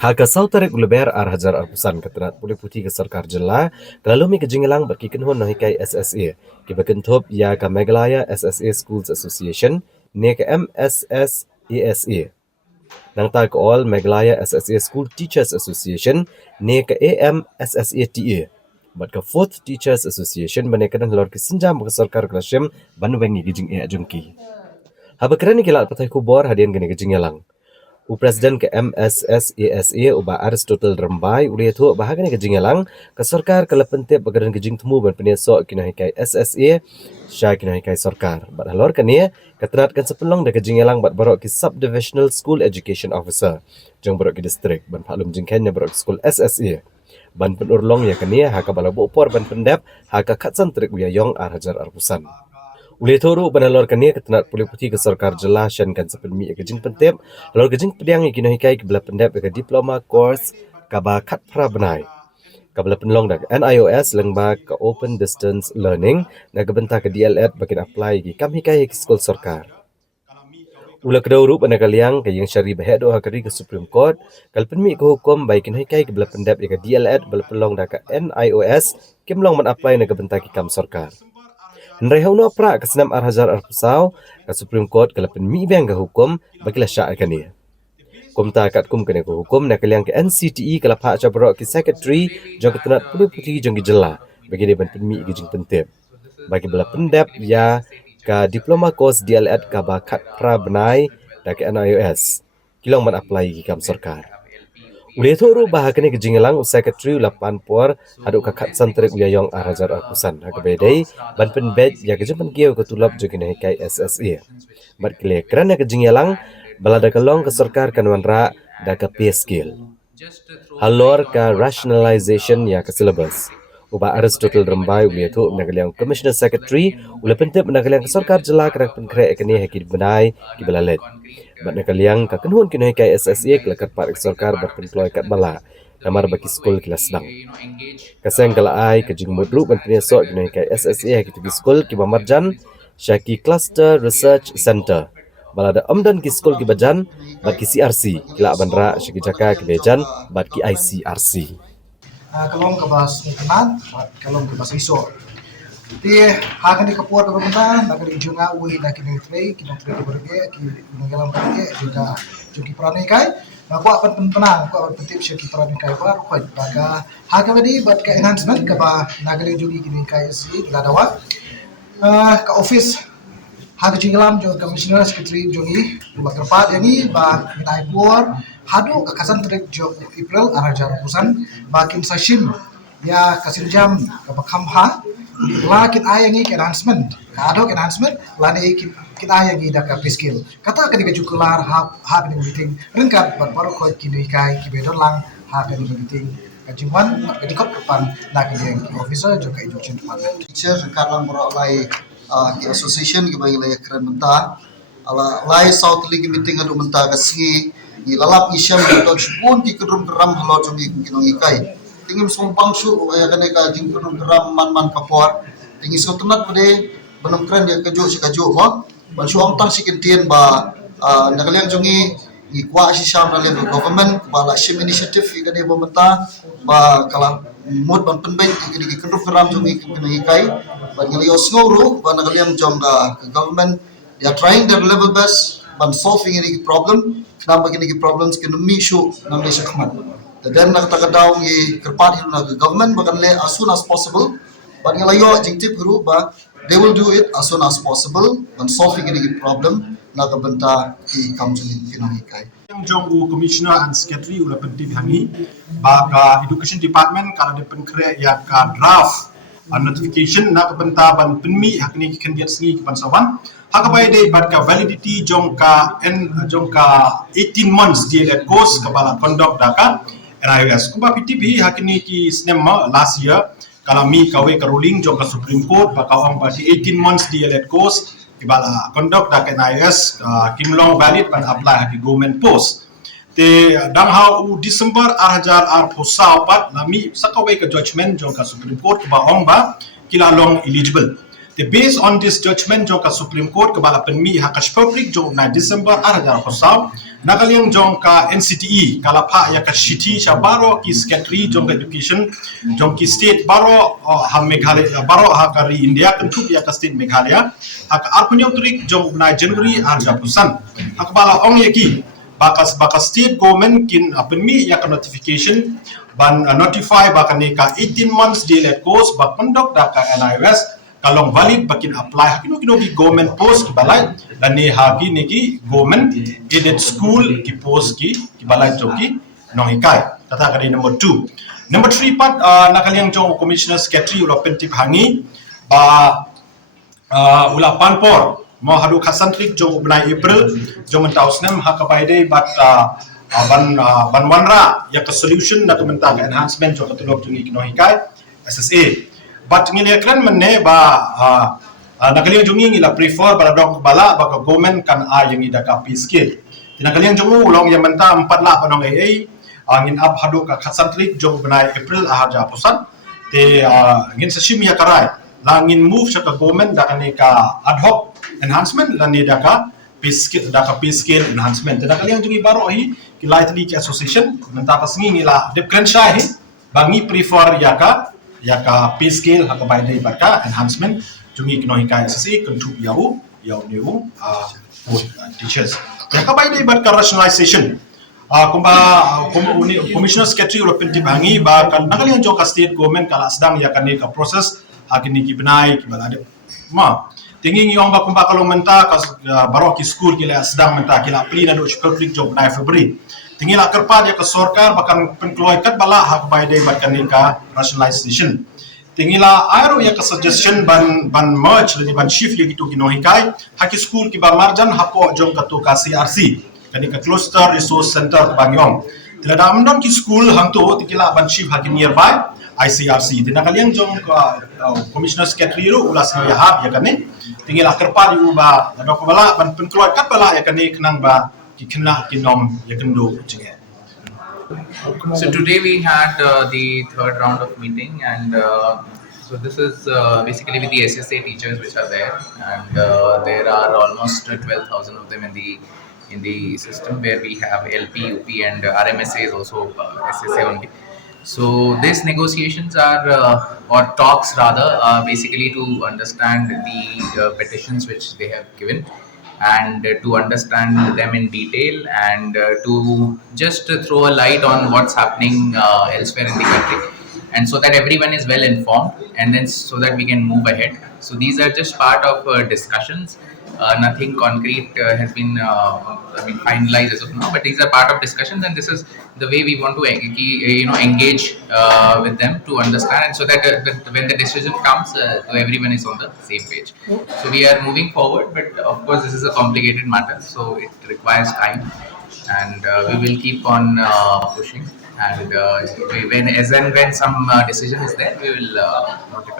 Haka sautarik uleber hajar arpusan keterat pulih putih ke sarkar jela kalau mi kejingelang berkikin hon nahikai SSA ki bekentop ya ka Meghalaya SSA Schools Association ne ke MSSASA nang ta ke all Meghalaya SSA School Teachers Association ne ke AMSSATA bat ke Fourth Teachers Association bane kedan lor ke sinjam ke sarkar kelasem banu wengi gijing jungki haba kerani kelak patai kubor hadian gene kejingelang Presiden ke MSSASA uba Aristotle Rembai uli itu bahagian kejingelang ke sarkar ke lepentip bagadan kejing temu ban penyesok kina hikai SSA syai kina hikai sarkar bat halor kania ketenat kan sepelong de kejingelang bat barok ki Subdivisional School Education Officer jeng barok ki distrik ban paklum jengken barok school SSA ban penurlong ya kania haka bala bopor ban pendap haka katsan trik uya yong hajar arpusan Uli toru banalor kania ketenat pulih putih ke sarkar jelas dan kan sepenmi kejing pentep lor kejing pediang ikino hikai ke bela pendep ke diploma course kaba kat pra benai kabla penlong dak NIOS lengba ke open distance learning na gebenta ke DLED bakin apply ki kam hikai ke sekolah sarkar Ula kedauru banakaliang ke yang syari bahedo hakari ke Supreme Court kal penmi ke hukum baikin hikai ke bela pendep ke DLED bela penlong dak ke NIOS kimlong man apply na gebenta ki kam sarkar Henry hau no pra ke senam hajar arpusau ke Supreme Court ke lepen mi bang ke hukum bagi syak kan dia. Kumta kat kum kena ke hukum nak kaliang ke NCTE ke lapha cabrok ke secretary jong ketenat pulih putih jong jela bagi dia ban mi ke jing pentip. Bagi bela pendap ya ke diploma course DLED ke bakat pra benai dak ke NIOS. Kilong man apply ke kam sarkar. Uli itu rubah kini kejingelang secretary lapan por haduk kakak santrik uyayong hajar arpusan hak bedai ban penbet ya kejempan kiau ketulap jogina hikai SSA. Bat kele kerana kejingelang balada kelong ke sarkar kanwan ra da ke pay scale. Halor ke rationalization ya ke syllabus. Uba Aristotle Rembai uli itu menagaliang Commissioner Secretary uli pentip menagaliang ke sarkar jela kerana penkre ekini hekid benai ki belalet. Bat nakaliang ka kenhun kini kai SSA kelakat pak sarkar berpemploy kat bala namar bagi skul kelas sedang. Kaseng kala ai ke jing mudru ban penyesok kini kai SSA ki tugi skul ki Bamarjan Syaki Cluster Research Center. Bala da amdan ki skul ki Bajan bat ki CRC kila bandra Syaki Jaka ki Bejan bat ki ICRC. Kalong ke bas tenan, kalong ke bas iso. Ti hakan di kapuat ke benda, nak di junga ui nak kini trei berge, ki ngelam berge juga juki perani kai. Aku akan penang, aku akan pentip syaki perani kai baru kau baga hakan tadi buat ke enhancement ke bah nak di juki kini kai si kita dawa. Ke office hakan jinglam jo commissioner secretary jongi bakar pat yani bah minai puar hadu kakasan trik jo April arajar pusan bakin session ya kasin jam ke bakhamha lakin ayangi ke enhancement kado enhancement lani kita ayangi dak ke skill kata ketika jukular ha di meeting rengkat baru ko kini kai kibedon lang ha di meeting kajiman di kop depan nak yang officer juga education department teacher karang merolai ki association ki bagi lay keren mentah ala lay south league meeting adu mentah kasi ni lalap isyam don spun ki kedrum geram halo jumi kinong ikai tingim sung bangsu ya kane ka jing kedrum geram man kapor tingi so tenat pade benam keren dia kejo si kejo mo ban suang tang si kentien ba nakaliang jungi ni kwa si syam na level government ba la shim initiative ki kane pemerintah ba kala mod ban penben ki kedrum geram jumi kinong ikai ban ngelios ngoro ban nakaliang jong government they are trying their level best ban solving any problem kenapa kini problems kini mishu nang desa kemat dan nak takadaw ngi kerpat hiru nak government bahkan le as soon as possible but ngelayo jingtip huru ba they will do it as soon as possible ban solving any problem nak benta ki kamjuli kinang ikai yang jong commissioner and secretary ula penting hangi ba education department kalau de penkre ya ka draft notification nak benta ban penmi hakni kan dia sengi ban sawan hakabai day but ka validity jong ka 18 months dia let course kabala conduct daka NIOS kuba PTB hakini ki snema last year kalau mi kawe ka ruling jong ka Supreme Court ba kawang ba 18 months dia let course kabala conduct daka NIOS kimlong valid ban apply di government post te dang how December hajar pusau pat lami sakawai ka judgment jong ka Supreme Court ba ong ba kila long eligible The based on this judgment jong ka Supreme Court ka bala penmi ha ka public jong na December arja hosaw nakaliang jong ka NCTE kalapha ya ka city sa baro ki secretary jong ka education jong ki state baro ha Meghalaya baro ha ka ri India kentup ya ka state Meghalaya ha ka arpunyo trik jong na January arja pusan ha ka bala ong yaki bakas state government kin penmi ya ka notification ban notify ba ka 18 months delayed course ba conduct da ka NIOS kalong valid bakin apply kino ki government post ki balai dan ni hagi ni ki government aided school ki post ki balai joki no hikai kata kali number 2 number 3 pat nakaliang jong commissioner secretary ula pentip hangi ba ula panpor mo hadu khasantrik jong bunai April jong tausnem hakabai dei bat ban wanra ya ka solution na kumenta enhancement jong katulog jong ikno hikai SSA but ngiliakran menne ba nakaliang jungi ngila prefer para dok bala ba government kan yang ida ka skill tinakaliang jungu long yang menta 4 la panong AA ngin up hadu ka khasantrik jong benai April ahaja pusan te ngin sashim ya karai langin move sa ka government da kani ka ad hoc enhancement lan ni da ka skill enhancement tinakaliang jungi baro hi ki lightly ki association menta ka singi ngila depkan shai bangi prefer ya ka pay scale ha ka bai dei baka enhancement jungi kino hikai SSA contrib yau new teachers ya ka bai dei baka rationalization commissioner secretary ro penti bangi ba kan nakalian jong ka state government kala sedang ya kan ni ka proses hakini ki benai ki balade ma tinging yong ba kumba kalong menta ka baro ki school ki la sedang menta ki la pli na do public job na February tingila kerpa dia ke sorkar bahkan penkloy kat bala hak bai dei bahkan ka rationalization tingila aero ya ke suggestion ban merge le ban shift ya gitu kino hikai haki school ki ba marjan hapo jong ka to ka CRC kani ka cluster resource center bangyong tila da amdon ki school hangto tingila ban shift haki nearby ICRC tina kaliang jong ka commissioner secretary ro ulas ya hab ya kani tingila kerpa di uba da ko bala ban penkloy kat bala ya kani kenang ba So today we had the third round of meeting, and so this is basically with the SSA teachers which are there, and there are almost 12,000 of them in the system, where we have LP, UP, and RMSA is also SSA only. So these negotiations are or talks rather basically to understand the petitions which they have given, and to understand them in detail, and to just throw a light on what's happening elsewhere in the country, and so that everyone is well informed, and then so that we can move ahead. So these are just part of discussions. Nothing concrete has been finalized as of now, but these are part of discussions, and this is the way we want to engage with them to understand, and so that when the decision comes, everyone is on the same page. So we are moving forward, but of course this is a complicated matter, so it requires time, and we will keep on pushing, and when some decision is there, we will notify.